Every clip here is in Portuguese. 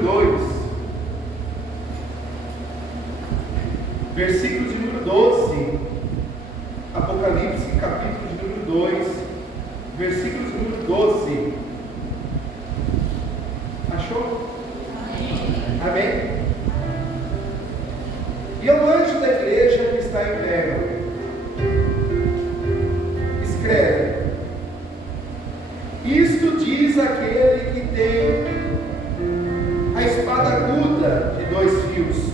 2, versículo de número 12, Apocalipse, capítulo de número 2, versículo de número 12. Achou? Amém? E ao anjo da igreja que está em Pérgamo, escreve: isto diz aquele que tem a espada aguda de 2 fios.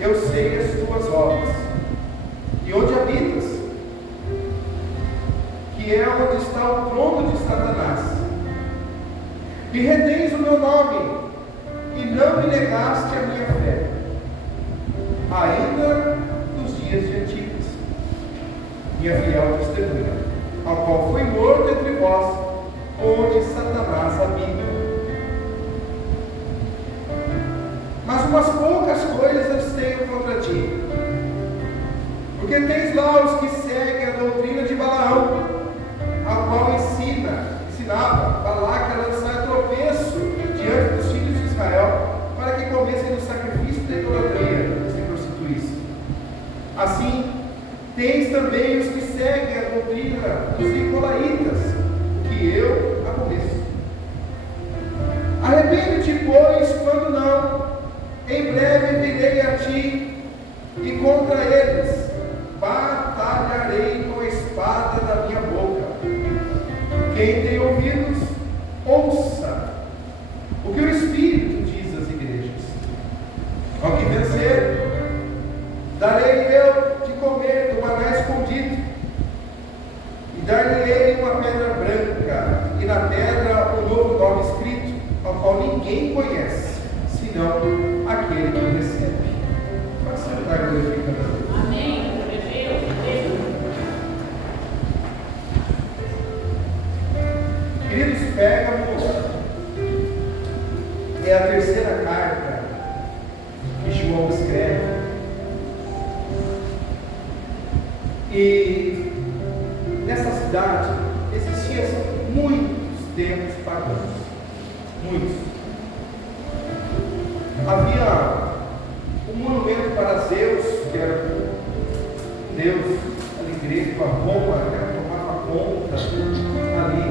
Eu sei as tuas obras, e onde habitas, que é onde está o trono de Satanás, e retens o meu nome, e não me negaste a minha fé, ainda nos dias de Antipas, minha fiel testemunha, ao qual foi morto entre vós, onde Satanás habita. Mas umas poucas coisas tenho contra ti, porque tens lá os que seguem a doutrina de Balaão, a qual ensinava Balaque a lançar tropeço diante dos filhos de Israel, para que comessem do sacrifício da idolatria e se prostituíssem. Assim, tens também os que seguem a doutrina dos nicolaítas, que eu aborreço. Arrepende-te, pois, quando não, em breve virei a ti, e contra eles batalharei com a espada da minha boca. Quem tem ouvidos, ouça o que o Espírito diz às igrejas. Ao que vencer, darei eu de comer do maná escondido, e dar-lhe-ei uma pedra branca, e na pedra um novo nome escrito, ao qual ninguém conhece, senão aquele que o recebe. Para sentar, glorificando a Deus. Amém. Queridos, Pérgamo é a terceira carta que João escreve. E nessa cidade existiam muitos templos pagãos. Muitos. Havia um monumento para Zeus, que era um deus ali grego, a Roma, né, tomava conta ali.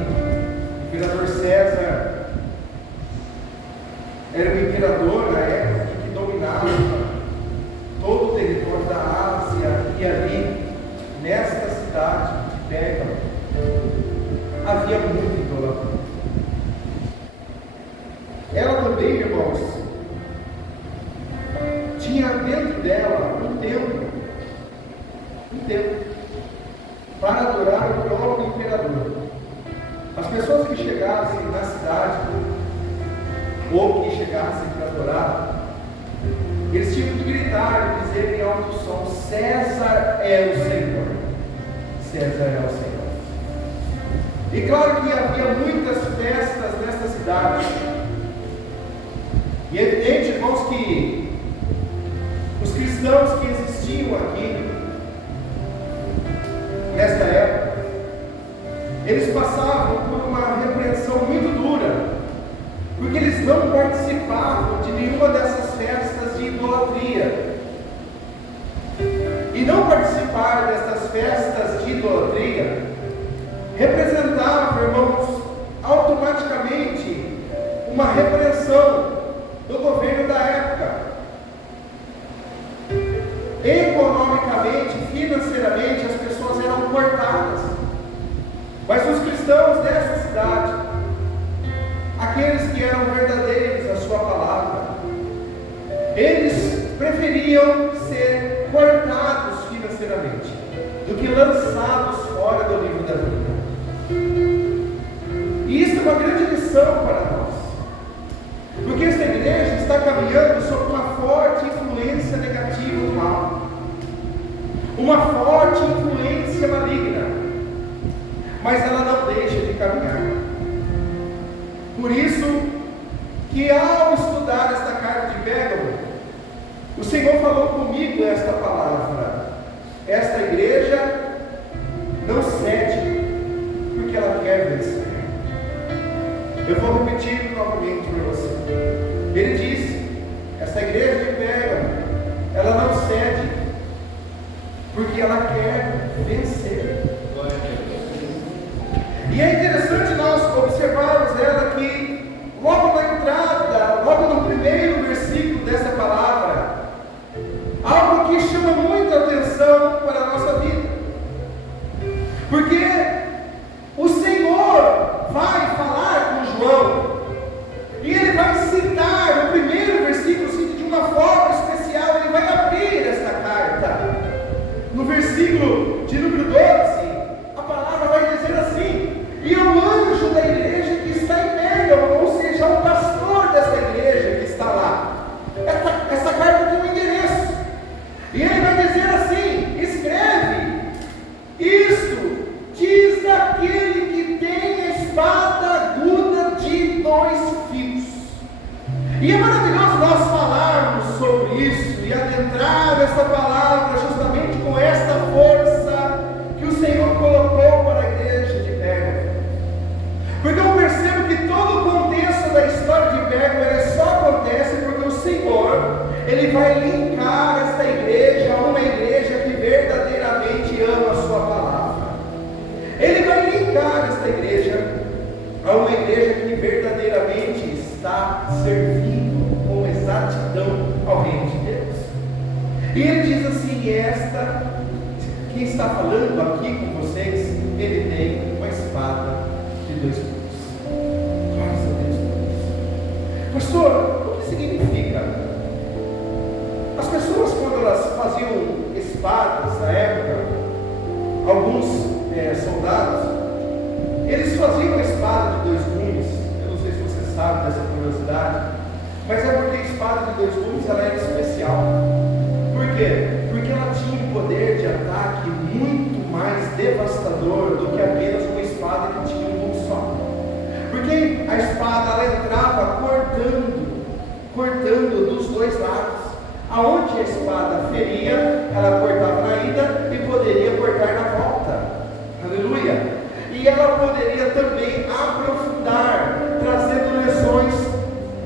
O imperador César era o imperador na época que dominava todo o território da Ásia, e ali, nesta cidade de Pérgamo, havia muita idolatria. Ela também, irmãos, tinha dentro dela um templo para adorar o próprio imperador. As pessoas que chegassem na cidade, ou que chegassem para adorar, eles tinham que gritar e dizer em alto som: César é o Senhor. César é o Senhor. E claro que havia muitas festas nesta cidade. E é evidente, irmãos, que os cristãos que existiam aqui nesta época, eles passavam por uma repreensão muito dura, porque eles não participavam de nenhuma dessas festas de idolatria. E não participar dessas festas de idolatria representava, irmãos, automaticamente uma repreensão do governo da época. Economicamente, financeiramente, as pessoas eram cortadas. Mas os cristãos dessa cidade, aqueles que eram verdadeiros à sua palavra, eles preferiam ser cortados financeiramente do que lançados fora do livro da vida. E isso é uma grande lição para nós, porque esta igreja está caminhando sob uma forte influência negativa do mal, uma forte influência maligna, mas ela não deixa de caminhar. Por isso que ao estudar esta carta de Pérgamo, o Senhor falou comigo esta palavra: esta igreja não cede, porque ela quer vencer. Eu vou repetir novamente para você. Ele disse: essa igreja de Pérgamo, ela não cede, porque ela quer vencer. E é interessante nós observarmos ela que, logo na entrada, logo no primeiro versículo dessa palavra, algo que chama muita atenção para a nossa vida, porque o Senhor vai falar com João, e ele vai citar no primeiro versículo, de uma forma especial. Ele vai abrir esta carta, no versículo de número 12, a palavra vai dizer assim: e o anjo da igreja que está em Pérgamo, ou seja, o pastor dessa igreja que está lá. Essa carta tem um endereço, e ele vai dizer assim: escreve, isto diz aquele que tem a espada aguda de 2 fios. E é maravilhoso nós falarmos sobre isso e adentrar essa palavra justamente com esta força que o Senhor colocou para a igreja de Pérgamo. Porque eu percebo que todo o contexto da história de Pérgamo só acontece porque o Senhor, Ele vai linkar esta igreja a uma igreja que verdadeiramente ama a sua palavra. Ele vai linkar esta igreja a uma igreja que verdadeiramente está servindo com exatidão ao reino de Deus. E ele diz assim: quem está falando aqui com vocês, ele tem uma espada de 2 gumes. Glórias a Deus. Pastor, o que significa? As pessoas, quando elas faziam espadas na época, alguns soldados, eles faziam uma espada de 2 gumes. Eu não sei se você sabe dessa curiosidade, mas é porque a espada de 2 gumes ela era especial. Por quê? Porque ela tinha um poder de ataque muito mais devastador do que apenas uma espada que tinha um gume só. Porque a espada ela entrava cortando dos 2 lados. Aonde a espada feria, ela cortava na ida e poderia cortar na volta. Aleluia! E ela poderia também aprofundar, trazendo lesões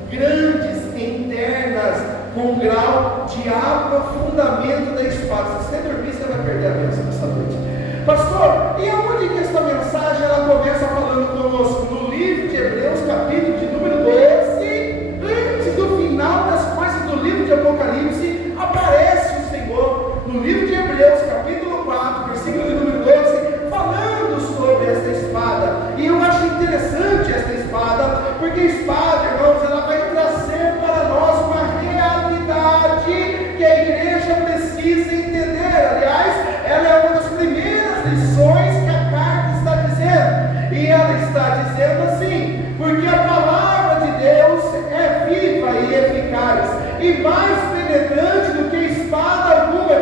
grandes, internas, com grau de aprofundamento da espada. Se você dormir, você vai perder a bênção nessa noite. Pastor, e aonde que esta mensagem ela começa falando conosco? No livro de Hebreus, capítulo de número 12, antes do final das coisas do livro de Apocalipse, aparece o Senhor, no livro de Hebreus, capítulo 4, versículo de número 12, falando sobre esta espada. E eu acho interessante esta espada, porque a espada, irmãos, ela vai trazer para nós uma realidade que a igreja precisa entender. Aliás, ela é uma das primeiras lições que a carta está dizendo, e ela está dizendo assim: porque a palavra de Deus é viva e eficaz, e mais penetrante do que espada alguma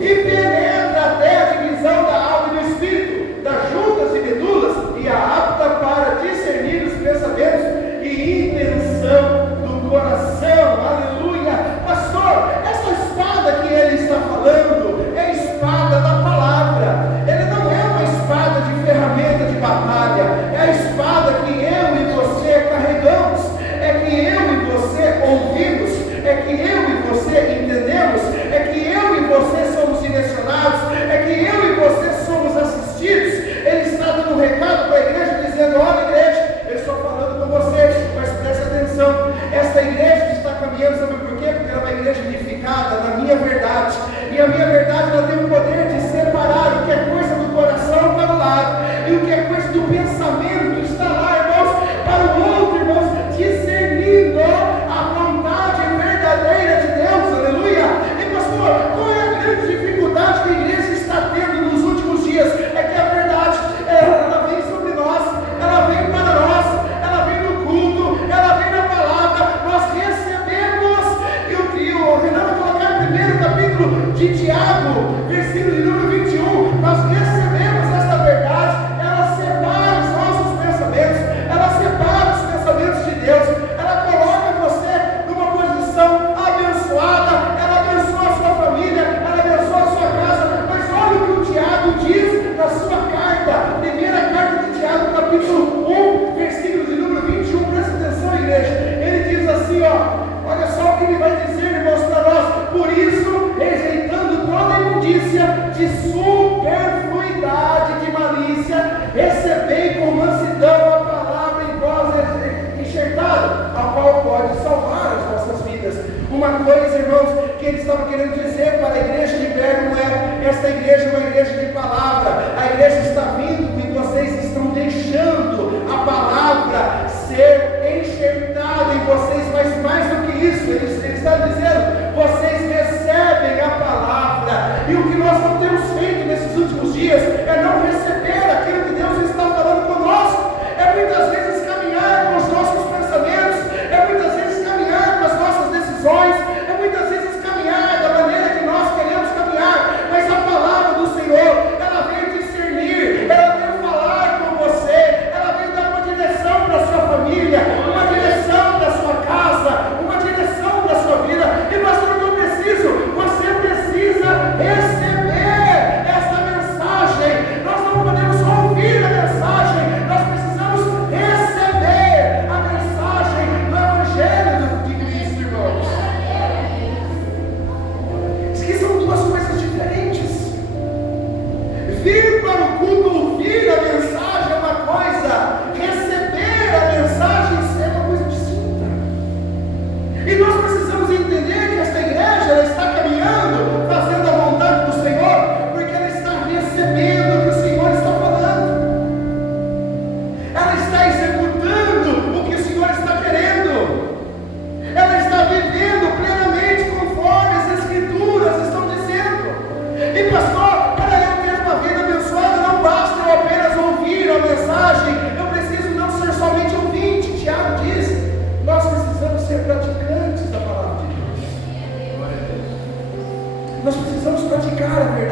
e penetra até a divisão da alma e do espírito, das juntas e medulas, e a apta para discernir os pensamentos e intenção do coração. Aleluia! Pastor, essa espada que ele está falando é a espada da palavra. Ela não é uma espada de ferramenta de batalha, é a espada que eu e você carregamos, é que eu e você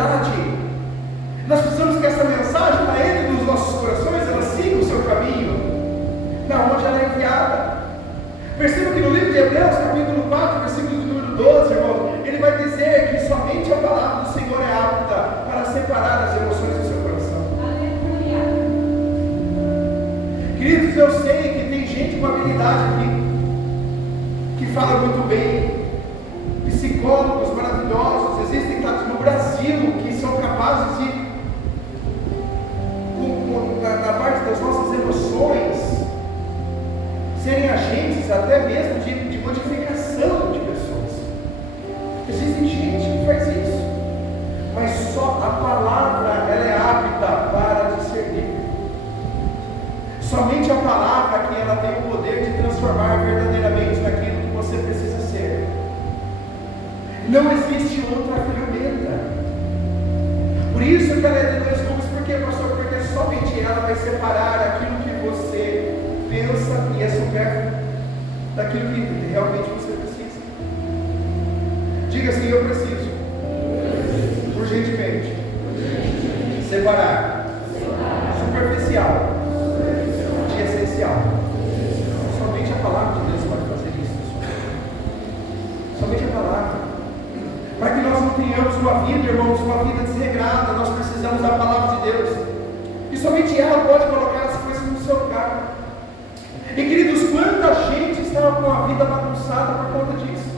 verdade. Nós precisamos que essa mensagem ela entre nos nossos corações, ela siga o seu caminho, da onde ela é enviada. Perceba que no livro de Hebreus, capítulo 4, versículo de número 12, irmão, ele vai dizer que somente a palavra do Senhor é apta para separar as emoções do seu coração. Aleluia. Queridos, eu sei que tem gente com habilidade aqui, que fala muito bem, psicólogos maravilhosos, existem casos no Brasil que são capazes de, na parte das nossas emoções, serem agentes até mesmo de modificação de pessoas. Existe gente que faz isso, mas só a palavra ela é apta para discernir. Somente a palavra que ela tem o poder de transformar verdadeiramente naquilo que você precisa ser. Não existe outra ferramenta. Por isso que ela é de dois gumes. Por quê, pastor? Porque somente ela vai separar aquilo que você pensa e é supérfluo daquilo que realmente você precisa. Diga assim: eu preciso urgentemente separar superficial de essencial. Somente a palavra de Deus pode fazer isso, pessoal. Somente a palavra. Para que nós não tenhamos uma vida, irmãos, uma vida desregrada, nós precisamos da palavra de Deus. E somente ela pode colocar as coisas no seu lugar. E queridos, quanta gente estava com a vida bagunçada por conta disso.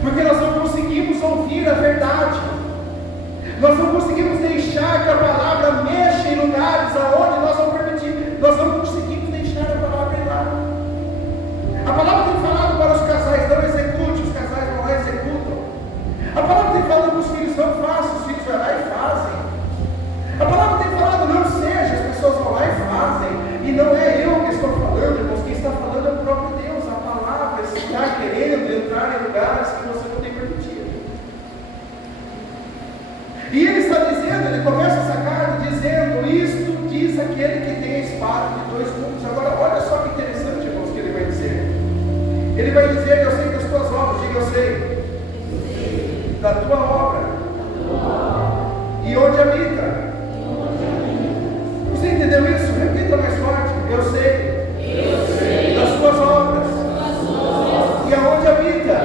Porque nós não conseguimos ouvir a verdade. Nós não conseguimos deixar que a palavra mexa em lugares aonde nós não permitimos. Nós não conseguimos deixar a palavra ir lá. A palavra tem falado para os casais: não execute, os casais vão lá e executam. A palavra tem falado para os filhos: não façam, os filhos vão lá e fazem. A palavra tem falado: não seja, as pessoas vão lá e fazem. E não é eu que estou falando, irmãos, quem está falando é o próprio Deus. A palavra está querendo entrar em lugares que você não tem permitido. E ele está dizendo, ele começa essa carta dizendo: isto diz aquele que tem a espada de dois gumes. Agora, olha só que interessante, irmãos, que ele vai dizer. Ele vai dizer: eu sei das tuas obras. Diga: eu sei da tua obra. E onde habita? Você entendeu isso? Repita mais forte: eu sei das tuas obras. E aonde habita?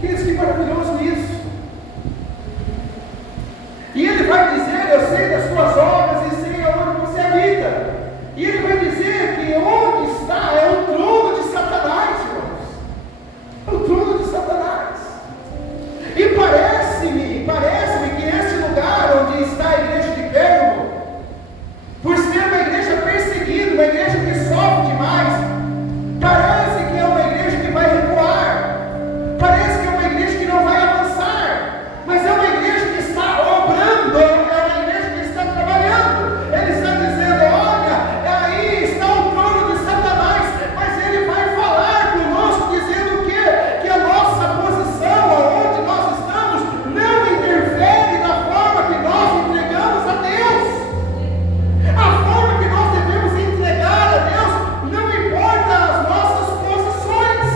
Queridos, que maravilhoso isso. E ele vai dizer: eu sei das tuas obras e sei aonde você habita. E ele vai dizer que onde está é o trono de Satanás, irmãos. É o trono de Satanás. E parece-me que esse lugar onde está a igreja de Pérgamo, por ser uma igreja perseguida, uma igreja que sofre demais, parece que é uma igreja que vai recuar, parece que é uma igreja que não vai avançar, mas é uma igreja que está obrando, é uma igreja que está trabalhando. Ele está dizendo: olha, aí está o trono de Satanás, mas ele vai falar conosco dizendo que a nossa posição, aonde nós estamos, não interfere na forma que nós entregamos a Deus. A forma que nós devemos entregar a Deus não importa as nossas posições,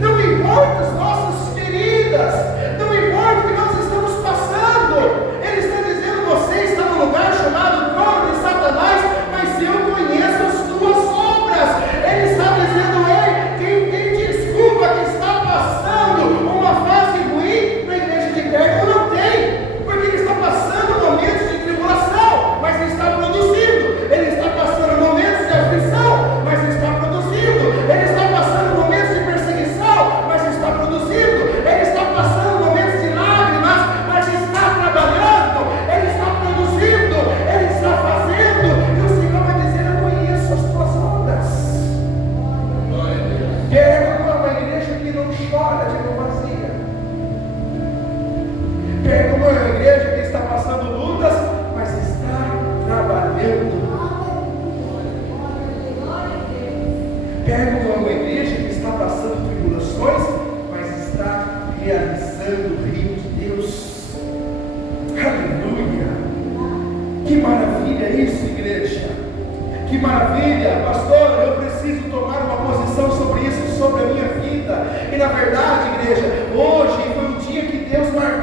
não importa as nossas feridas, não importa o que nós estamos passando. Ele está dizendo: você está no lugar chamado trono de Satanás, mas eu conheço as tuas obras. Ele está dizendo: ei, quem tem desculpa que está passando uma fase ruim na igreja de Pérgamo não tem, porque ele está passando momentos de tribulação, mas ele está produzindo. Ele está passando momentos de aflição, mas está produzindo. Ele está passando momentos de perseguição, mas está produzindo. Ele está passando momentos de lágrimas, mas está trabalhando. Ele está produzindo, ele está fazendo. E o Senhor vai dizer: eu conheço as tuas obras. Pérgamo é uma igreja que não chora de mão vazia. Pérgamo é uma igreja que está passando lutas, mas está trabalhando. Pérgamo é uma igreja que está passando tribulações, mas está realizando o reino de Deus. Aleluia! Que maravilha isso, igreja! Que maravilha! Pastor, eu preciso tomar uma posição sobre isso, sobre a minha vida. E na verdade, igreja, hoje foi um dia que Deus marcou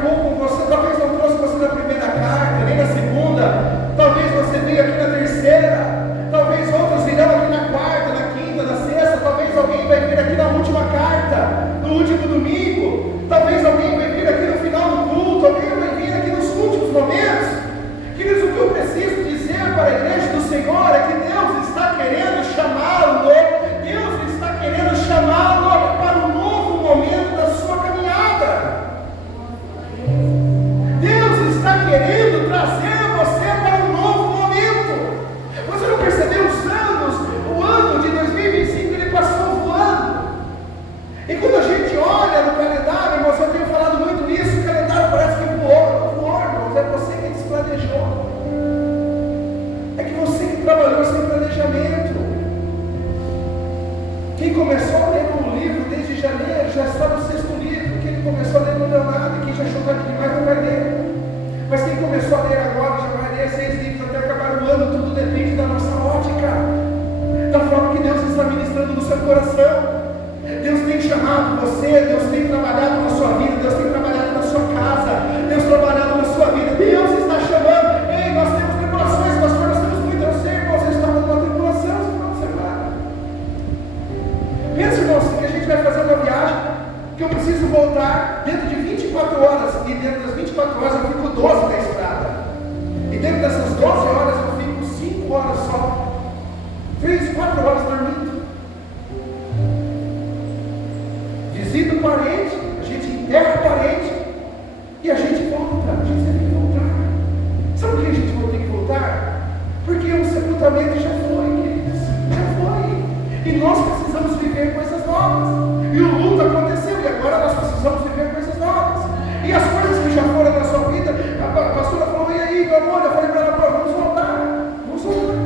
Quem começou a ler um livro desde janeiro já está no 6º livro. Quem começou a ler não leu nada. Quem já achou tarde demais não vai ler. Mas quem começou a ler agora já vai ler 6 livros até acabar o ano. Tudo depende da nossa ótica, da forma que Deus está ministrando no seu coração. Deus tem chamado você, Deus tem trabalhado na sua vida, Deus tem trabalhado na sua casa, Deus trabalhado na sua vida. Deus está chamando. Ei, nós temos tribulações, pastor, nós temos muitas. Eu sei, irmãos, eu estava numa tribulação esse final de semana. Pensa, irmãos, que a gente vai fazer uma viagem, que eu preciso voltar dentro de 24 horas, e dentro das 24 horas eu fico 12 na estrada, e dentro dessas 12 horas eu fico 5 horas só, 3, 4 horas dormindo. Visita o parente, a gente enterra o parente, e a gente volta. A gente tem que voltar. Sabe por que a gente vai ter que voltar? Porque o sepultamento já foi, queridos, já foi, e nós precisamos viver coisas novas, e o luto aconteceu, e agora nós precisamos viver coisas novas, e as coisas que já foram na sua vida. A pastora falou: e aí, meu amor? Eu falei para ela: vamos voltar, vamos voltar.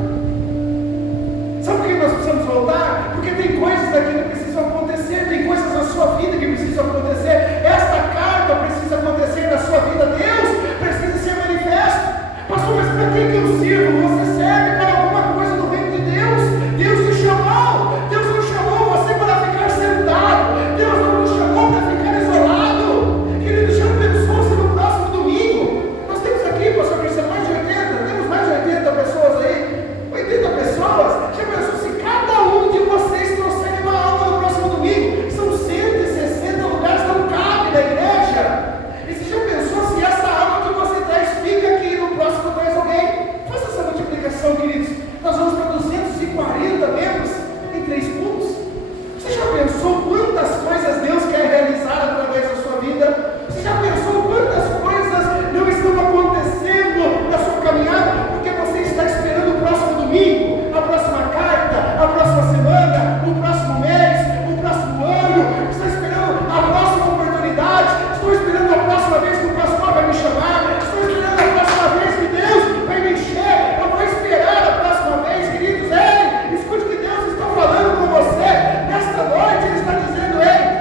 Sabe por que nós precisamos voltar? Porque tem coisas aqui que precisam acontecer, tem coisas na sua vida que precisam acontecer. Esta carta precisa acontecer na sua vida. Deus precisa ser manifesto. Pastor, mas para que eu sirvo? Você serve para alguma coisa no reino de Deus. Deus te chamou. Deus não chamou você para ficar sentado. Deus não nos chamou para ficar isolado. Querido, já pensou se no próximo domingo nós temos aqui, pastor Cristiano, mais de 80, temos mais de 80 pessoas aí, 80 pessoas. Já pensou se cada um de vocês trouxerem uma aula no próximo domingo? São 160 lugares, não cabe na igreja. E você já pensou se essa aula que você traz fica aqui e no próximo traz alguém? Faça essa multiplicação, queridos. Nós vamos para 240 membros em 3 cultos. Você já pensou quantas coisas Deus quer realizar através da sua vida? Você já pensou quantas coisas não estão acontecendo na sua caminhada? Porque você está esperando o próximo domingo, a próxima carta, a próxima semana, o próximo mês, o próximo ano. Está esperando a próxima oportunidade. Estou esperando a próxima vez que o pastor vai me chamar. Estou esperando a próxima vez que Deus vai me encher. Eu vou esperar a próxima vez, queridos. Ei, escute o que Deus está falando com você. Nesta noite Ele está dizendo: ei,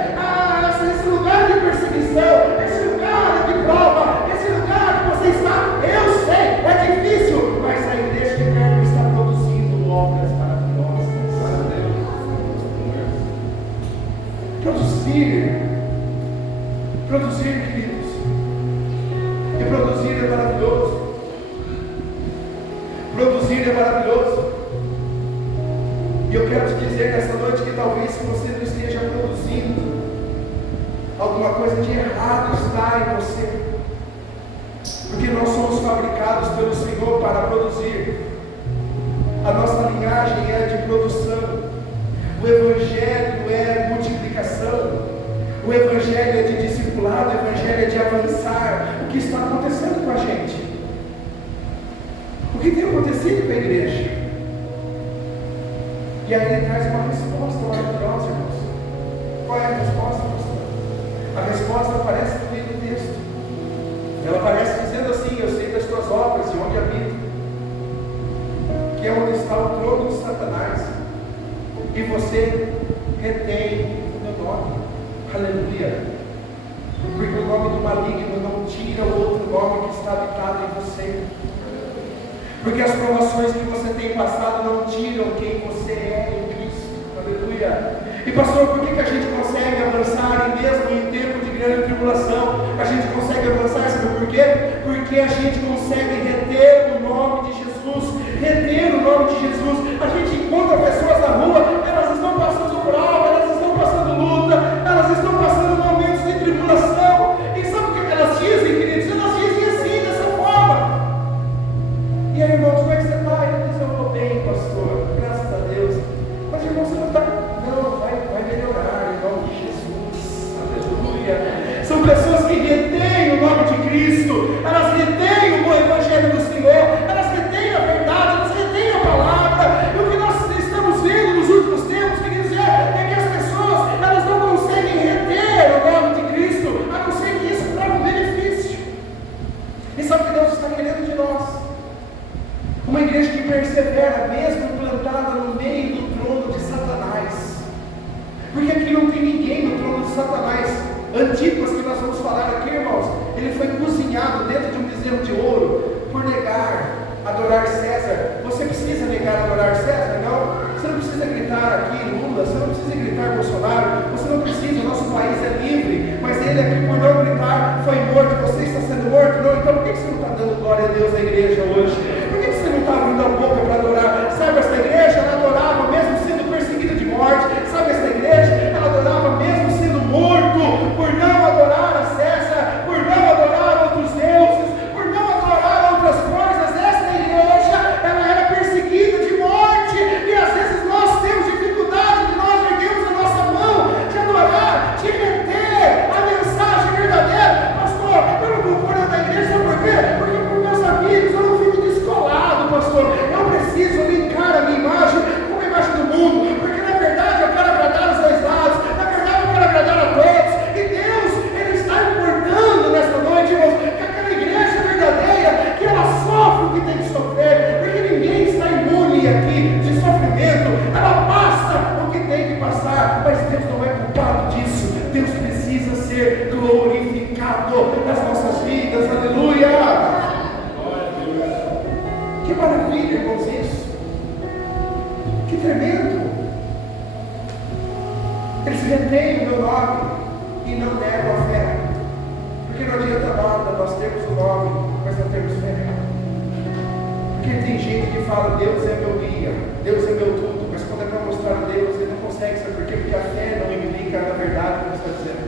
esse lugar de perseguição, esse lugar de prova, esse lugar que você está, eu sei, é difícil, mas a igreja de perto está produzindo obras maravilhosas. Produzir, queridos, e produzir é maravilhoso. Produzir é maravilhoso. E eu quero te dizer nessa noite que talvez se você não esteja produzindo, alguma coisa de errado está em você. Porque nós somos fabricados pelo Senhor para produzir. A nossa linhagem é de produção. O Evangelho é multiplicação. O Evangelho é de discipulado. O Evangelho é de avançar. O que está acontecendo com a gente? O que tem acontecido com a igreja? E aí ele traz uma resposta maravilhosa, irmãos. Qual é a resposta, pastor? A resposta aparece no meio do texto. Ela aparece dizendo assim: eu sei das tuas obras e onde habito, que é onde está o trono de Satanás, e você retém o meu nome. Aleluia. Porque o nome do maligno não tira o outro nome que está habitado em você. Porque as provações que você tem passado não tiram quem você é em Cristo. Aleluia. E pastor, por que a gente consegue avançar e mesmo em tempo de grande tribulação a gente consegue avançar? Sabe por quê? Porque a gente consegue reter o nome de Jesus. Reter o nome de Jesus. A gente encontra pessoas na rua, elas estão passando prova, elas estão passando luta, elas estão passando momentos de tribulação. E sabe o que elas dizem, queridos? Elas dizem assim, dessa forma: e aí, irmãos, como é que você está? Ele diz: eu estou bem, pastor, graças a Deus. Mas, irmão, você não está. Não, vai melhorar, em nome de Jesus. Aleluia. São pessoas que retêm o nome de Cristo, elas retêm o Evangelho do Senhor, elas retêm a verdade, elas retêm a palavra. E o que nós estamos vendo nos últimos tempos, queridos, é que as pessoas, elas não conseguem reter o nome de Cristo, a não ser que isso traga um benefício. E sabe o que Deus está querendo de nós? Uma igreja que persevera, mesmo plantada no meio do trono de Satanás. precisa gritar Bolsonaro, você não precisa, o nosso país é livre, mas ele aqui por não gritar foi morto, você está sendo morto, não, então por que você não está dando glória a Deus na igreja hoje? Por que você não está abrindo a boca para adorar? Sabe, essa igreja, ela adorava mesmo sendo perseguida de morte, sabe, essa igreja, ela adorava mesmo sendo morto, por não adorar a César, por não adorar outros deuses, por não adorar outras coisas, essa igreja, ela era perseguida de morte, e às vezes nós temos dificuldade de nós erguermos a nossa mão, de adorar, de reter a mensagem verdadeira. Pastor, eu não vou pôr na igreja, sabe por quê? Porque com meus amigos eu não fico descolado, pastor, eu preciso linkar a minha imagem com a imagem do mundo, porque na verdade eu quero agradar os dois lados, na verdade eu quero agradar a todos, e Deus, Ele está importando nesta noite, irmãos, que aquela igreja verdadeira, que ela sofre o que tem que sofrer, porque ninguém está imune aqui de sofrimento, ela passa o que tem que passar, mas Deus não é culpado disso, Deus precisa ser glorificado nas nossas vidas, aleluia! Que maravilha, irmãos, isso! Que tremendo! Eles retêm o meu nome e não negam a fé, porque não adianta nada nós termos o nome, mas não temos fé. Porque tem gente que fala, Deus é meu guia, Deus é meu tudo, mas quando é para mostrar a Deus, ele não consegue, sabe por quê? Porque a fé não implica na verdade que ele está dizendo.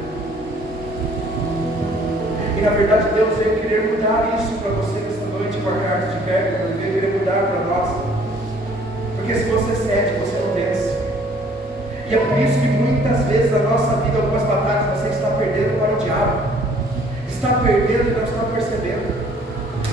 E na verdade Deus veio querer mudar isso para você nesta noite com a carta de Pérgamo, Ele veio querer mudar para nós. Porque se você cede, você não vence. E é por isso que muitas vezes na nossa vida, algumas batalhas, você está perdendo para o diabo. Está perdendo e não está percebendo.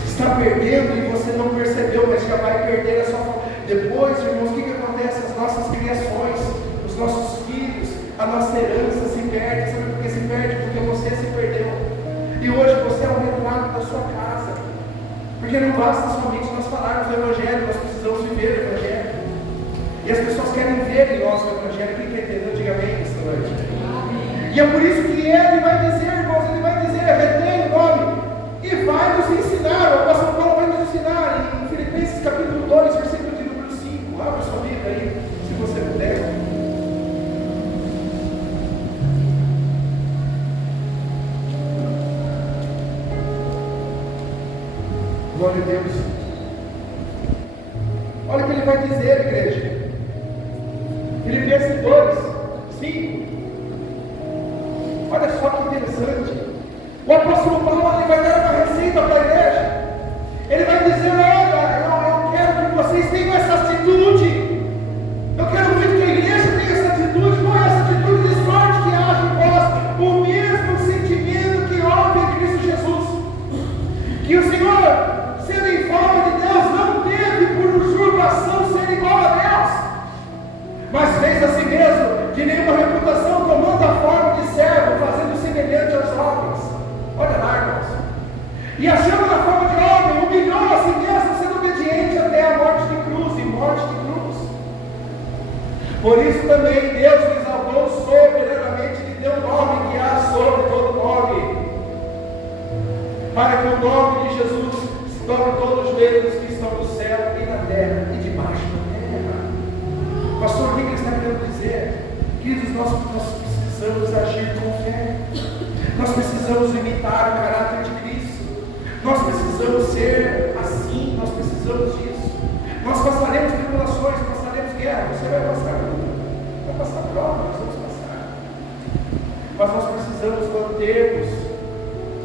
Está perdendo e você não percebeu, mas já vai perder a sua forma. Depois, irmãos, o que acontece? As nossas criações, os nossos filhos, a nossa herança se perde. Sabe por que se perde? Porque você se perdeu. E hoje você é um retrato da sua casa. Porque não basta somente nós falarmos do Evangelho, nós precisamos viver o Evangelho. E as pessoas querem ver em nós o Evangelho. Quem quer entender, diga amém esta noite. E é por isso que ele vai dizer, irmãos, ele vai dizer, retém o nome, e vai nos ensinar, o apóstolo Paulo vai nos ensinar, em Filipenses capítulo 2, versículo de número 5, abre sua Bíblia aí, se você puder. Glória a Deus. Olha o que ele vai dizer, igreja. Filipenses 2, 5. Olha só que interessante. O apóstolo Paulo ele vai dar uma receita para a igreja. Ele vai dizer, olha, eu quero que vocês tenham essa atitude. Eu quero muito que a igreja tenha essa atitude. Qual é essa atitude de sorte que haja em vós? O mesmo sentimento que houve em Cristo Jesus. Que o Senhor, sendo em forma de Deus, não teve por usurpação ser igual a Deus, mas fez a si mesmo de nenhuma reputação, tomando a forma de servo, fazendo semelhante aos homens. Olha lá, irmãos. E achando na forma de homem, humilhou a si mesmo, sendo obediente até a morte de cruz, e morte de cruz. Por isso também Deus o exaltou soberanamente e lhe deu um nome que há sobre todo nome, para que o nome de Jesus se dobre todos os joelhos que estão no céu e na terra e debaixo da terra. Pastor, o que ele está querendo dizer? Queridos, nós precisamos agir com fé. Nós precisamos imitar o caráter de Cristo. Nós precisamos ser assim. Nós precisamos disso. Nós passaremos tribulações, passaremos guerra. Você vai passar luta, vai passar prova, nós vamos passar. Mas nós precisamos mantermos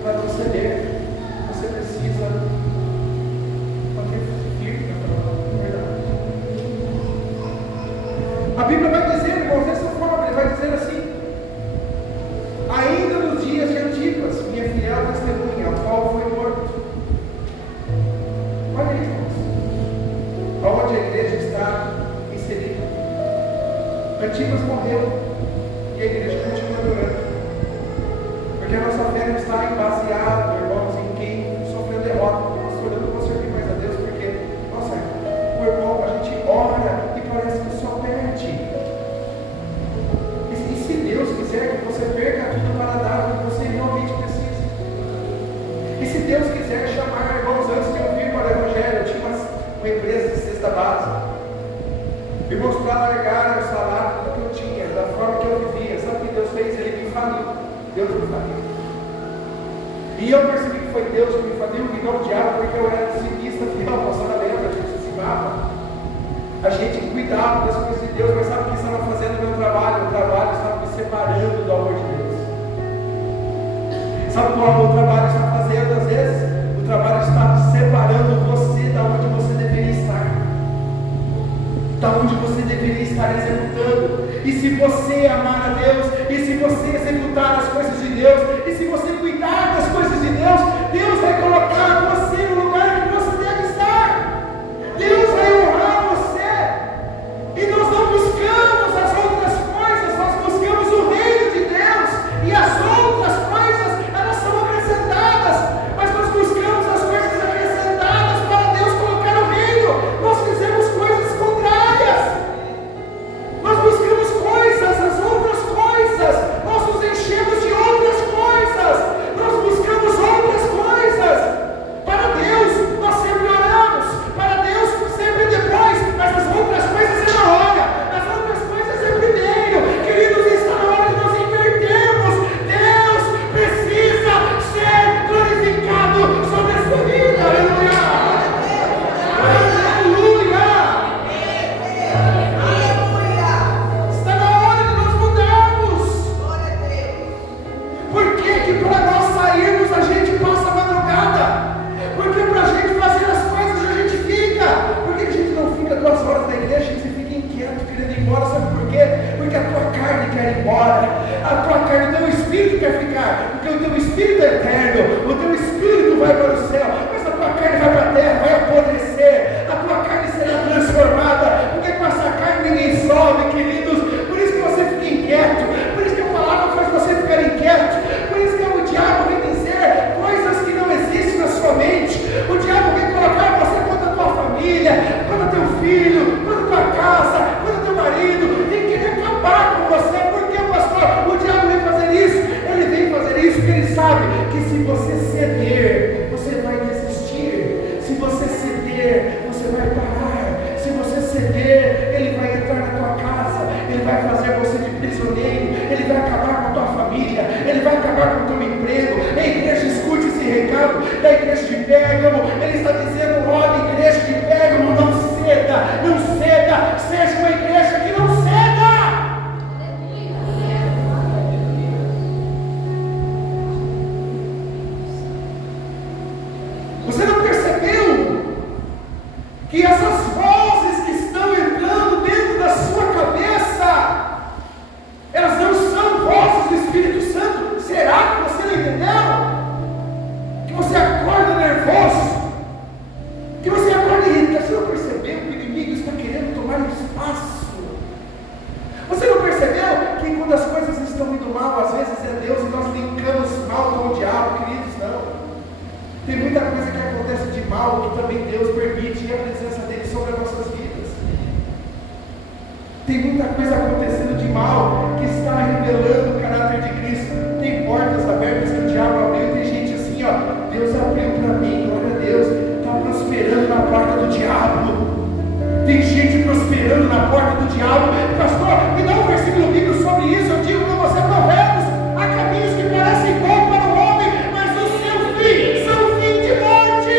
para proceder. Você precisa manter firme na verdade. A Bíblia vai dizer, irmãos, dessa forma, ele vai dizer assim: ainda nos dias de Antipas, minha fiel testemunha, ao qual foi morto. Olha aí, irmãos, aonde a igreja está inserida. Antipas morreu e a igreja continua adorando, porque a nossa fé não está baseada, irmãos, em quem sofreu derrota. Pastor, eu não vou servir mais a Deus porque, nossa, o irmão, a gente ora e parece que só perde. E se Deus quiser que você perca tudo para dar o que você realmente precisa? E se Deus quiser chamar, irmãos, antes de eu vir para o Evangelho, eu tinha uma empresa de cesta básica. Irmãos, para largar o salário que eu tinha, da Deus me faliu. E eu percebi que foi Deus que me faliu e não o diabo, porque eu era dizimista fiel, a pastora lembra, a gente dizimava. A gente cuidava das coisas de Deus, mas sabe o que estava fazendo no meu trabalho? O trabalho estava me separando do amor de Deus. Sabe qual o trabalho está fazendo às vezes? O trabalho está separando você da onde você deveria estar. Da onde você deveria estar executando. E se você amar a Deus, e se você executar as coisas de Deus, e se você cuidar das coisas de Deus, Deus vai colocar você no lugar que você deve estar. Deus vai honrar você. E nós não buscamos as outras coisas, nós buscamos o reino de Deus. E as outras coisas, elas são acrescentadas. Mas nós buscamos as coisas acrescentadas para Deus colocar o reino. Nós fizemos coisas contrárias. Nós buscamos coisas, as outras coisas. Nós nos enchemos de outras coisas. Nós buscamos outras coisas. Para Deus, nós sempre oramos. Para Deus, sempre depois. Mas as outras coisas é na hora. As outras coisas é primeiro. Queridos, está na hora de nós invertermos. Deus precisa ser glorificado sobre a sua vida. Aleluia! Aleluia! Está na hora de nós mudarmos. Por que para nós sairmos a gente passa a madrugada? Porque para a gente fazer as coisas a gente fica. Por que a gente não fica 2 horas na igreja e você fica inquieto, querendo ir embora? Sabe por quê? Porque a tua carne quer ir embora. A tua carne, o teu espírito quer ficar. Porque o teu espírito é eterno. O teu espírito vai para o céu. Mas a tua carne vai para a terra, vai apodrecer. A tua carne será transformada. Porque com essa carne ninguém sobe, queridos. Por isso que você fica inquieto. Por isso que a palavra faz você ficar inquieto. Por isso que o diabo vem dizer coisas que não existem na sua mente. O diabo vem colocar você contra a tua família, contra teu filho, contra a tua casa, contra teu marido. Tem que querer acabar com você. Por que, pastor? O diabo vem fazer isso. Ele vem fazer isso porque ele sabe que se você ceder, você vai desistir. Se você ceder, você vai parar. Se você ceder, ele vai entrar na tua casa. Ele vai fazer você de prisioneiro. Ele vai acabar com a tua família. Ele vai acabar com o teu emprego. A igreja, escute esse recado da igreja de Pérgamo. Ele está dizendo: olha, igreja de Pérgamo, não ceda, não ceda. Seja uma igreja que não ceda. Você não percebeu que essas vozes que estão entrando dentro da sua cabeça, elas não são vozes do Espírito Santo? Será que você não entendeu? Que você acorda nervoso, que você acorda irritado. Você não percebeu que o inimigo está querendo tomar espaço? Você não percebeu que quando as coisas estão indo mal, às vezes é Deus e nós linkamos mal com o diabo? Queridos, não. Tem muita coisa que acontece de mal que também Deus permite, e a presença dele sobre as nossas vidas. Tem muita coisa acontecendo de mal que está revelando o caráter de Cristo. Tem portas abertas que o diabo abriu. Tem gente assim, ó, Deus abriu para mim, glória a Deus, está prosperando na porta do diabo. Tem gente prosperando na porta do diabo. Pastor, me dá um versículo bíblico sobre isso. Eu digo para você, Provérbios: há caminhos que parecem bons para o homem, mas o seu fim são fim de morte.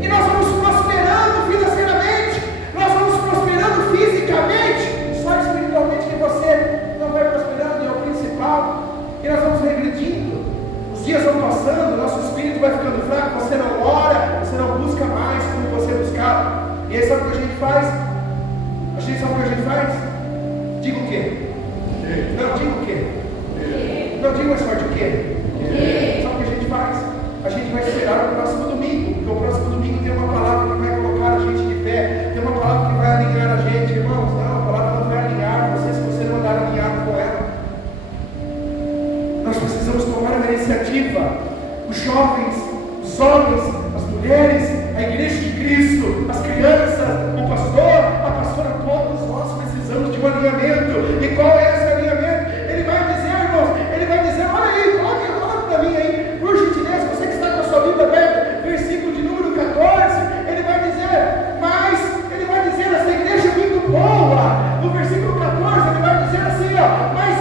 E nós vamos prosperando financeiramente, nós vamos prosperando fisicamente, só espiritualmente que você não vai prosperando, é o principal. E nós vamos regredindo. Os dias vão passando, nosso espírito vai ficando fraco, você não ora, você não busca mais como você buscava. E aí sabe o que a gente faz? A gente sabe o que a gente faz? Diga o quê? Não, diga o quê? Não, diga mais forte o quê? Sabe o que a gente faz? A gente vai esperar o próximo domingo, porque o próximo domingo tem uma palavra que vai colocar a gente de pé, tem uma palavra que vai alinhar a gente, irmãos. Não, a palavra não vai alinhar você se você não andar alinhado com ela. Nós precisamos tomar uma iniciativa. Os jovens, os homens, as mulheres, a igreja de Cristo, as crianças, o pastor, a pastora, todos nós precisamos de um alinhamento. E qual é esse alinhamento? Ele vai dizer, irmãos, ele vai dizer: olha aí, coloca para mim aí, por gentileza, você que está com a sua Bíblia aberta, versículo de número 14, ele vai dizer: mas, ele vai dizer, essa igreja é muito boa. No versículo 14, ele vai dizer assim, ó: mas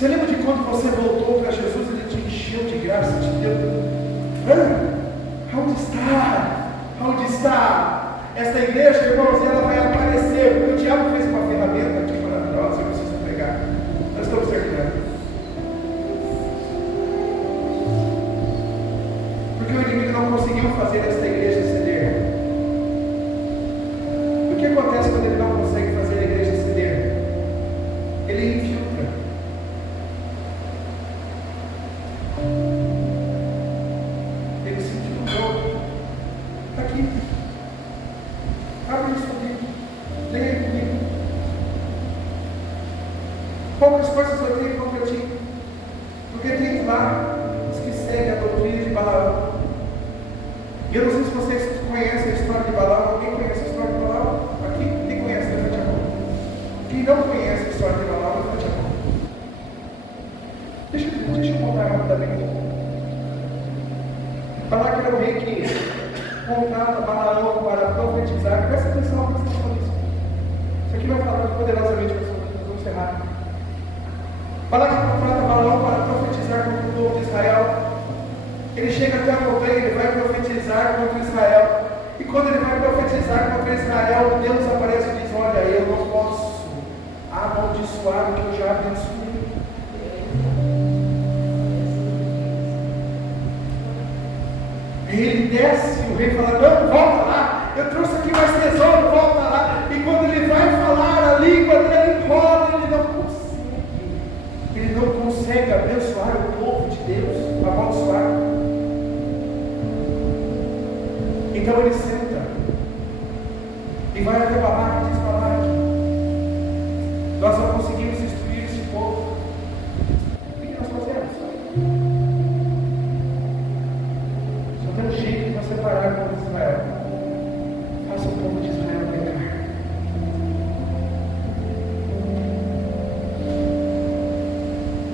Você lembra de quando você voltou para Jesus, Ele te encheu de graça, te deu? Onde está? Onde está? Esta igreja, irmãos, ela vai aparecer, porque o diabo fez uma ferramenta aqui maravilhosa, eu preciso pegar. Nós estamos terminando. Porque o inimigo não conseguiu fazer esta igreja ceder. O que acontece quando ele não consegue fazer a igreja ceder? Ele infiltra. Ele se infiltrou. Está aqui. Abre isso comigo. Leia comigo. Poucas coisas eu tenho contra ti. Porque tem lá os que seguem a doutrina de Balaão. E eu não sei se vocês conhecem a história de Balaão. Alguém conhece a história de Balaão? Aqui? Quem conhece? Levante a mão. Quem não conhece a história de Balaão, levante a mão. Deixa eu contar rapidamente. Balaão era o rei que contrata Balaão para profetizar. Presta atenção na questão disso. Isso aqui vai falar poderosamente, pessoal. Nós vamos encerrar. Balaão contrata Balaão para profetizar contra o povo de Israel. Ele chega até a montanha, ele vai profetizar contra Israel. E quando ele vai profetizar contra Israel, Deus aparece e diz: olha, eu não posso amaldiçoar o que eu já abençoei. Ele desce, o rei fala: não, volta lá, eu trouxe aqui mais tesouro, volta lá. E quando ele vai falar, a língua dele enrola, ele não consegue abençoar o povo de Deus, amaldiçoar. Então ele senta e vai até Balaque e diz: Balaque, nós não conseguimos instruir esse povo. O que nós fazemos? Só tem um jeito de nós separar com Israel. Faça o povo de Israel pecar.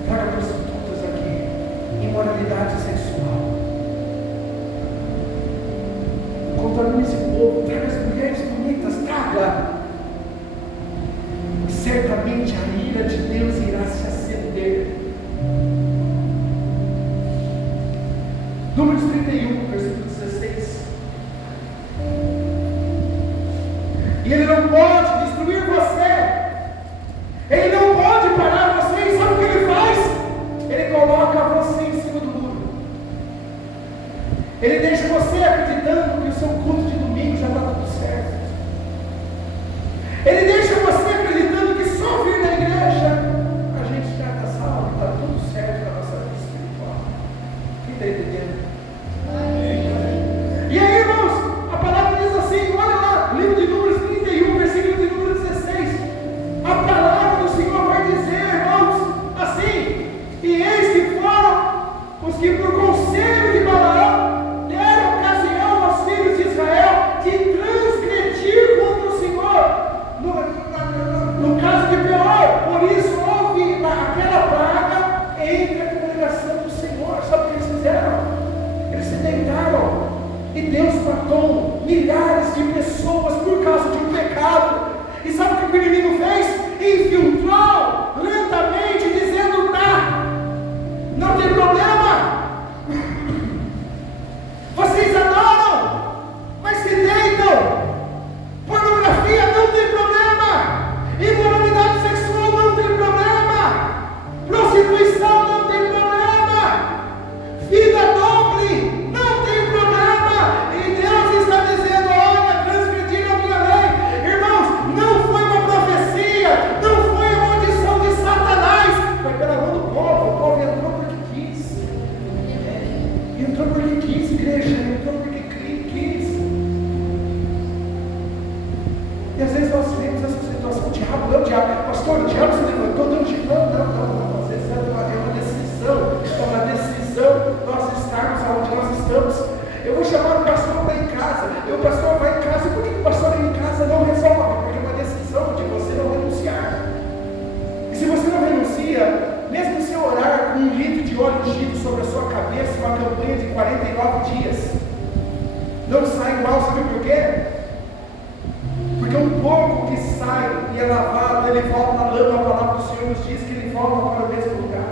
Traga prostitutas aqui, imoralidade sexual. Contamine esse povo, traga as mulheres bonitas, traga. E certamente a ira de Deus irá se acender. Números 31, versículo 16. E ele não pode destruir você. Ele não pode parar você. E sabe o que ele faz? Ele coloca você em cima do muro. Ele deixa você acreditando que o seu culto de domingo já está tudo certo. Ele deixa você acreditando que só vir na igreja a gente já está salvo, está tudo certo na nossa vida espiritual. Quem está entendendo? E aí, irmãos, a palavra diz assim, olha lá, livro de Números 31, versículo de número 16. A palavra do Senhor vai dizer, irmãos, assim: e eis que foram os que por conselho de Balaão deram ocasião aos filhos de Israel de transgredir contra o Senhor. No caso de Peor, por isso houve aquela praga entre a congregação do Senhor. Sabe o que eles fizeram? Eles se deitaram e Deus matou milhares de pessoas por causa de um pecado. E sabe o que o inimigo fez? Infiltrou lentamente, dizendo: não tem problema, vocês adoram, mas se deitam. Pornografia não tem problema, imoralidade sexual não tem problema, prostituição não tem problema, vida doble não tem problema. E Deus está dizendo: olha, transgrediram a minha lei. Irmãos, não foi uma profecia, não foi a maldição de Satanás, foi pela mão do povo. O povo entrou porque quis. Entrou porque quis, igreja, entrou porque quis. E às vezes nós vemos essa situação: o diabo, não, o diabo, pastor, o diabo se levantou, não, às vezes é uma decisão nós estarmos onde nós estamos. Eu vou chamar o pastor para ir em casa, e o pastor vai em casa. E por que o pastor ir em casa não resolve? Porque é uma decisão de você não renunciar. E se você não renuncia, mesmo se orar com um litro de óleo ungido sobre a sua cabeça, uma campanha de 49 dias, não sai igual. Sabe por quê? Porque um porco que sai e é lavado, ele volta à lama. A palavra do Senhor nos diz que ele volta para o mesmo lugar.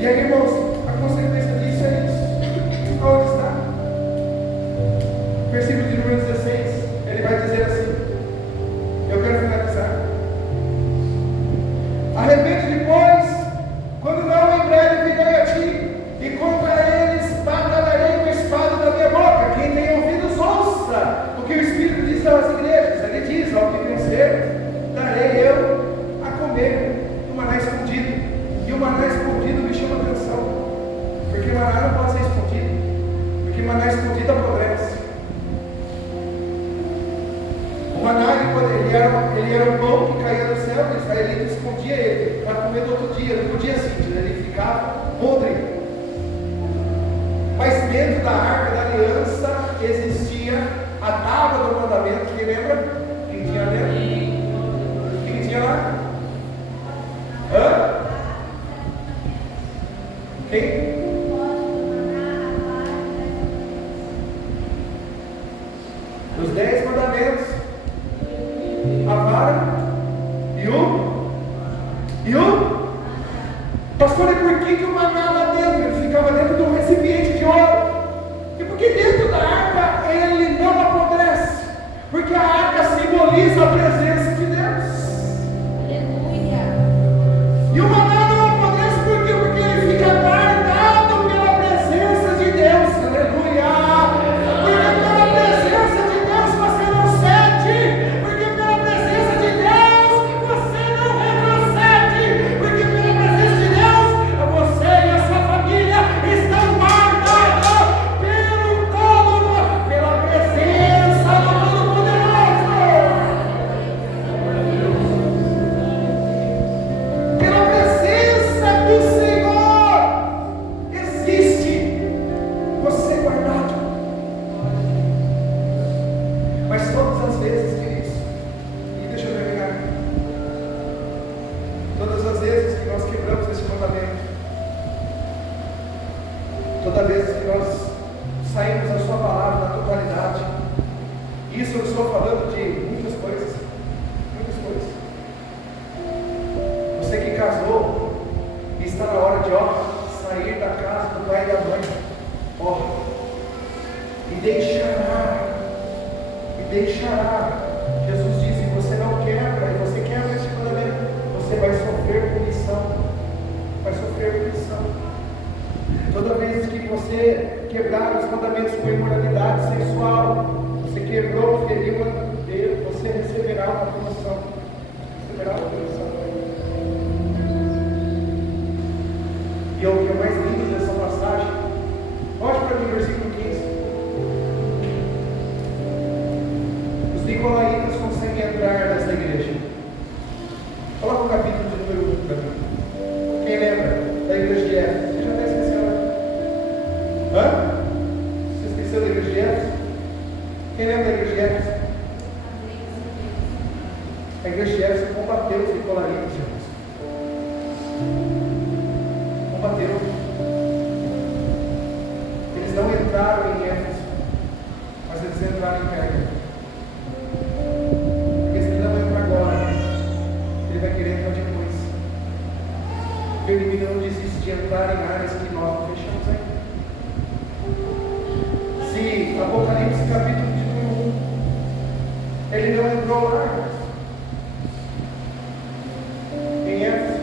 E aí, irmãos, a consequência disso é isso. Aonde está? Versículo de número 16, ele vai dizer assim, eu quero finalizar. Arrepende-te, pois, quando não em breve virei a ti, e contra eles batalharei com a espada da minha boca. Quem tem ouvidos, ouça o que o Espírito diz às igrejas. Ele diz, ao que vencer, darei eu a comer o maná escondido. E o maná escondido me chama atenção, porque o maná não pode ser escondido, porque o maná escondido apodrece. O maná ele era um pão que caía do céu, o israelita escondia ele para comer no outro dia, no dia seguinte, ele ficava podre. Mas dentro da arca da aliança existia a tábua do mandamento, quem lembra? Quem tinha dentro? Quem tinha lá? Hã? Quem? Os 10 mandamentos, a vara e o pastor, e por que o maná lá dentro? Ele ficava dentro de um recipiente de ouro. E porque dentro da arca ele não apodrece, porque a arca simboliza a presença de Deus. Aleluia. E o maná não apodrece por quê? Porque ele fica guardado pela presença de Deus. Aleluia. Porque pela presença de Deus você não cede, porque pela presença de Deus você não retrocede, porque pela presença de Deus você e a sua família estão guardados pela presença do Todo-Poderoso. Pela presença do Senhor existe você guardado. Mas todas as vezes, queridos, e deixa eu terminar, todas as vezes que nós quebramos esse mandamento, toda vez que nós saímos da sua palavra na totalidade, isso eu estou falando de muitas coisas, você que casou e está na hora de sair da casa do pai e da mãe, e deixará, Jesus diz, e você não quebra, e você quebra esse mandamento, você vai sofrer punição. Toda vez que você quebrar os mandamentos com imoralidade sexual, você quebrou, feriu a Deus, você receberá uma punição. E o que é mais lindo dessa passagem, volte para mim, versículo 15. Os nicolaítas conseguem entrar nessa igreja. Coloca o capítulo de número 1 para mim. Quem lembra da igreja de Éfeso? Você já está esquecendo? Hã? Você esqueceu da igreja de Éfeso? Quem lembra da igreja de Éfeso? A igreja de Éfeso combateu os nicolaítas, irmãos. Combateu. Eles não entraram em Éfeso, mas eles entraram em Pérgamo. Porque se ele não entra agora, ele vai querer entrar depois. Porque o inimigo não desiste de entrar em áreas que nós não fechamos ainda. Se Apocalipse capítulo de número 1, ele não entrou lá, irmãos. Em Éfeso,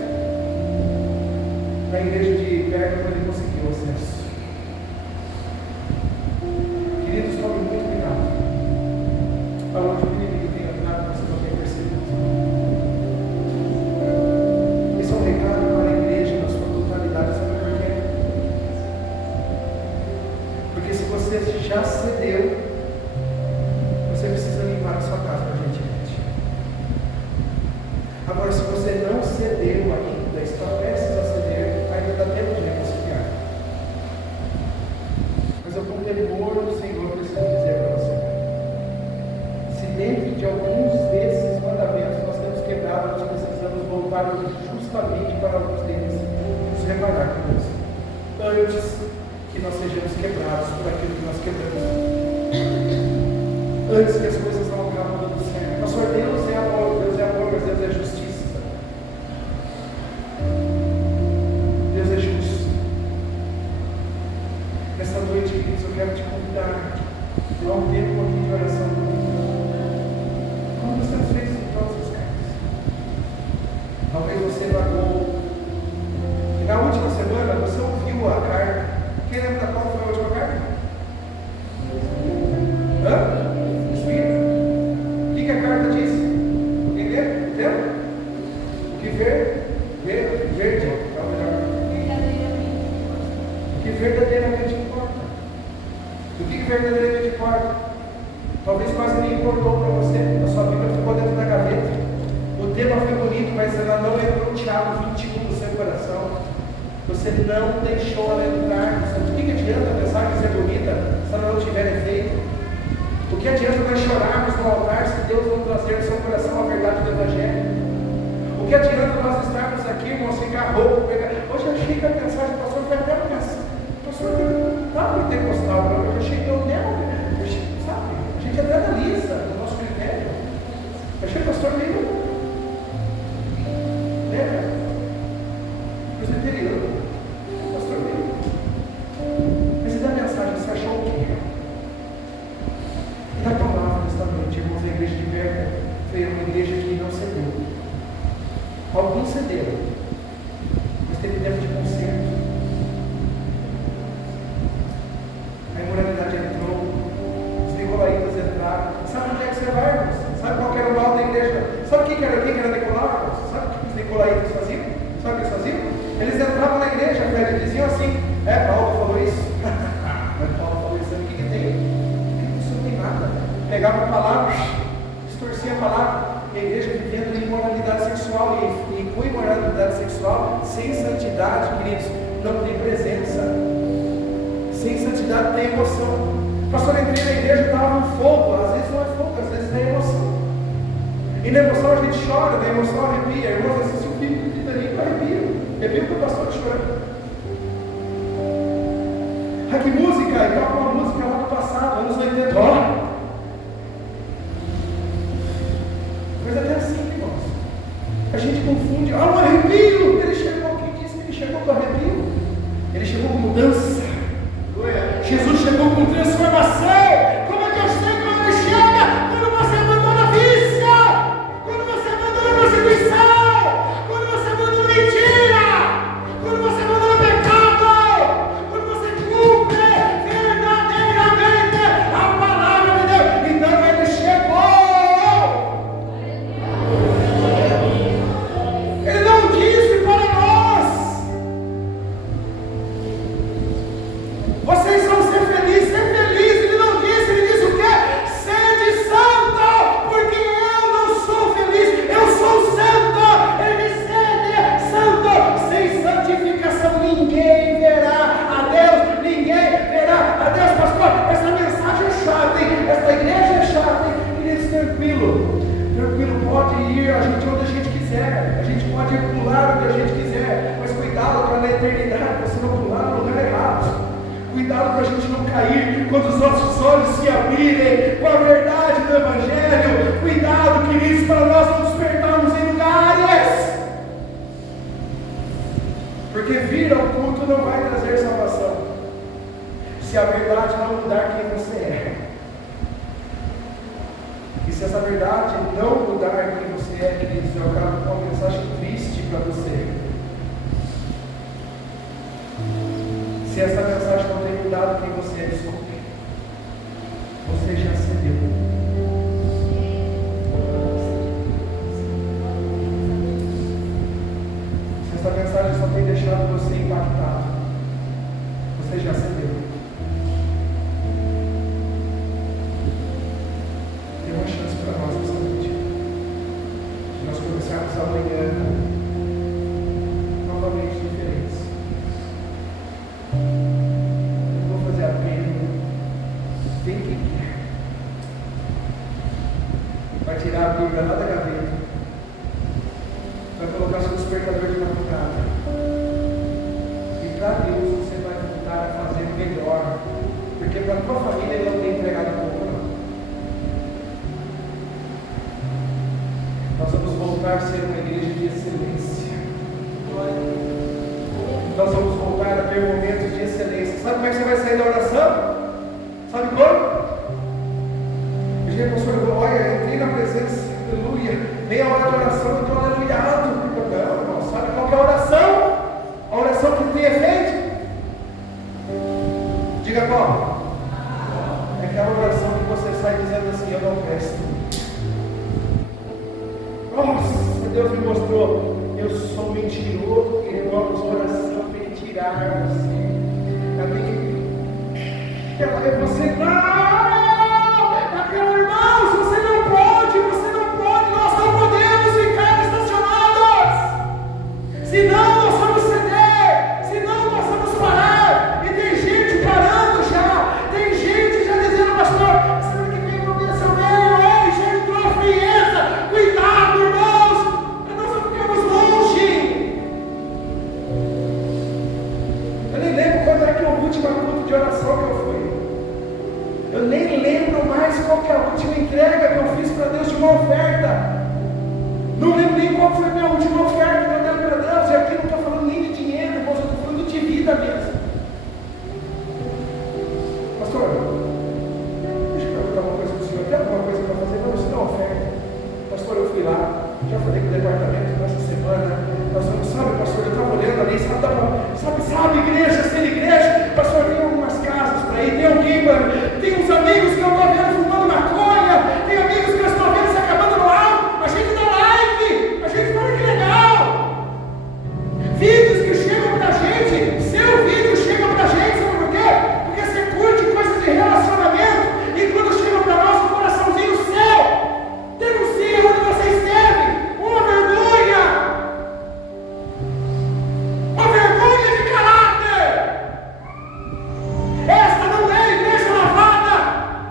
na igreja de Pérgamo, ele conseguiu acesso. Queridos, tome muito cuidado aonde o inimigo tem entrado, você não tem percebido. Esse é um recado para a igreja na sua totalidade, sabe por quê? Porque se você já cedeu, você precisa limpar a sua casa urgentemente. Agora, se você não cedeu ainda, está prestes a ceder, ainda dá tempo de reconciliar. Mas eu, com temor do Senhor, preciso dizer para você: se dentro de alguns desses mandamentos nós temos quebrado, nós precisamos voltar justamente para alguns deles, nos reparar com Deus, antes que nós sejamos quebrados por aquilo que nós quebramos, antes que as coisas não acabam dando certo. Pastor, Deus é amor, mas Deus é justiça. Deus é justo. O que verdadeiramente importa? Talvez quase nem importou para você, a sua Bíblia ficou dentro da gaveta. O tema foi bonito, mas ela não entrou no Tiago 21 no seu coração. Você não deixou ela entrar. O que adianta a mensagem ser bonita se ela não tiver efeito? O que adianta nós chorarmos no altar se Deus não trazer no seu coração a verdade do Evangelho? O que adianta nós estarmos aqui, irmãos, ficar rouco? Hoje eu achei que a mensagem do pastor foi até uma mensagem. O pastor não está pentecostal, eu achei que eu não. Sabe? A gente até analisa o nosso critério. Eu achei que o pastor meio. Presbiteriano. Pastor meio. Mas e da mensagem? Você achou o quê? E da palavra nesta noite, irmãos, a igreja de Berga foi uma igreja que não cedeu. Alguns cederam, mas teve tempo de conserto. A imoralidade entrou, os nicolaítas entraram. Sabe onde é que você vai, irmãos? Sabe qual era o mal da igreja? Sabe quem era Nicolau? Sabe o que os nicolaítas faziam? Sabe o que eles faziam? Eles entravam na igreja, eles diziam assim: Paulo falou isso. Mas Paulo falou isso, o que tem? Isso não tem nada. Pegava a palavra, distorcia a palavra. A igreja vivendo em imoralidade sexual e com imoralidade sexual, sem santidade, queridos, não tem presença. Sem santidade tem emoção. Pastor, entrei na igreja, estava no fogo. Às vezes não é fogo, às vezes é emoção. E na emoção a gente chora, na emoção arrepia. Irmãos, assistem o filme do Titanic, arrepia com o pastor chorando. Ah, que música! E toca uma música lá do passado, anos 80. Mas até assim, irmãos, a gente confunde. Ah, um arrepio! Ele chegou, quem disse que ele chegou com arrepio? Ele chegou com mudança. Jesus chegou com transformação. Como é que eu sei quando ele chega? Quando você abandona a vícia, quando você abandona a prostituição, quando você abandona a mentira, quando você abandona o pecado, quando você cumpre verdadeiramente a palavra de Deus. Então ele chegou. Ele não disse para nós: vocês vão ser felizes, ser felizes. Ele não disse, ele disse o quê? Sede santo, porque eu não sou feliz, eu sou santo. Ele sede santo. Sem santificação ninguém verá a Deus, ninguém verá a Deus. Pastor, essa mensagem é chata, hein? Essa igreja é chata, hein? Queridos, tranquilo, pode ir onde a gente quiser, a gente pode pular onde a gente quiser, mas cuidado para na eternidade você não pular no lugar errado. Cuidado para a gente não cair quando os nossos olhos se abrirem com a verdade do Evangelho. Cuidado, queridos, para nós não despertarmos em lugares, porque vir ao culto não vai trazer salvação se a verdade não mudar quem você é. E se essa verdade não mudar quem você é, queridos, eu acabo com uma mensagem triste para você. Se essa mensagem não tem mudado quem você é, desculpe, você já cedeu. Se essa mensagem só tem deixado você impactado, você já cedeu. Tem uma chance para nós essa noite, de nós começarmos amanhã novamente diferentes. Tem quem quer. Vai tirar a Bíblia lá da gaveta, vai colocar seu despertador de madrugada, e para Deus você vai voltar a fazer melhor, porque para a tua família Ele não tem entregado pouco, não. Nós vamos voltar a ser uma igreja de excelência. Nós vamos voltar a ter momentos de excelência. Sabe como é que você vai sair da oração? Sabe como? Gente, pastor, olha, entrei na presença, aleluia, meia hora de oração, eu estou aleluiado. Não, irmão, sabe qual que é a oração? A oração que tem efeito? Diga qual? É aquela oração que você sai dizendo assim: eu não presto. Nossa, Deus me mostrou, eu sou mentiroso, irmãos, oração vem tirar você. Você não, irmãos, você não pode, nós não podemos ficar estacionados, senão nós vamos ceder, senão nós vamos parar. E tem gente parando já, tem gente já dizendo: pastor, semana que vem eu vou ver seu meio, já entrou a frieza. Cuidado, irmãos, para nós não ficarmos longe. Eu nem lembro quando é que é o último culto de oração que eu fui. Eu nem lembro mais qual que é a última entrega que eu fiz para Deus de uma oferta. Não lembro nem qual foi a minha última oferta que eu dei para Deus. E aqui não estou falando nem de dinheiro, irmãos, eu estou falando de vida mesmo. Pastor, deixa eu perguntar uma coisa para o senhor. Tem alguma coisa para fazer? Não, isso não é oferta. Pastor, eu fui lá, já falei com o departamento nessa semana. Pastor, sabe, pastor, eu estava olhando ali, sabe, igreja, ser igreja. Pastor, tem algumas casas para ir, tem alguém para. Tem uns amigos que eu estou vendo fumando maconha, tem amigos que eu estou vendo se acabando no álcool. A gente dá like, a gente fala que legal. Vídeos que chegam para a gente, seu vídeo chega para a gente, sabe por quê? Porque você curte coisas de relacionamento, e quando chega para nós o coraçãozinho seu, denuncia onde você esteve. Uma vergonha de caráter. Esta não é a igreja lavada.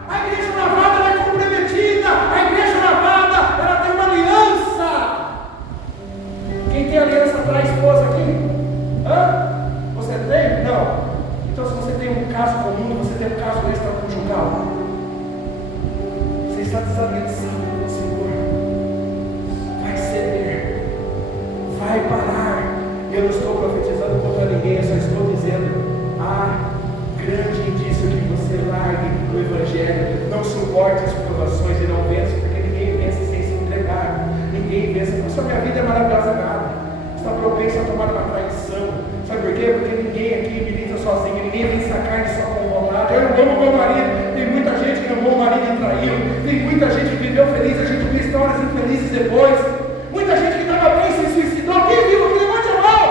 A igreja lavada ela é comprometida. A igreja lavada ela tem uma aliança. Quem tem aliança traz esposa aqui? Hã? Você tem? Não. Então, se você tem um caso comum, você tem um caso extraconjugal, você está desaliançado com o Senhor. Vai ceder, vai parar. Eu não estou profetizando contra ninguém, eu só estou dizendo: grande indício que você largue o Evangelho, não suporte as provações e não vence, porque ninguém vence sem se entregar. Ninguém vence. Só minha vida é maravilhosa nada. Está propenso a tomar uma traição. Sabe por quê? Porque ninguém aqui milita sozinho, ninguém vence a carne só com vontade. Eu amo meu marido. Tem muita gente que amou o marido e traiu. Tem muita gente que viveu feliz, a gente vê histórias infelizes depois. Muita gente que estava bem se suicidou. Quem viu que levante a mão?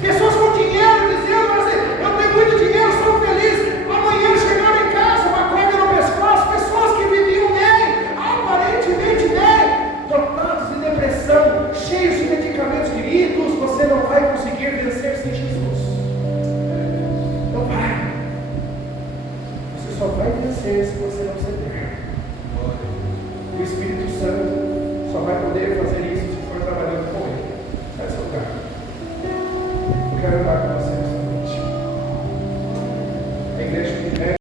Pessoas com dinheiro dizendo assim: eu tenho muito dinheiro, sou feliz. Amanhã chegaram em casa, uma corda no pescoço. Pessoas que viviam bem, aparentemente bem, dotados de depressão, cheios de medicamentos. Queridos, você não vai conseguir vencer sem Jesus. Não vai. Você só vai vencer se você não ceder. O Espírito Santo só vai poder fazer isso se for trabalhando com Ele. Sai do seu lugar. Eu quero orar com você.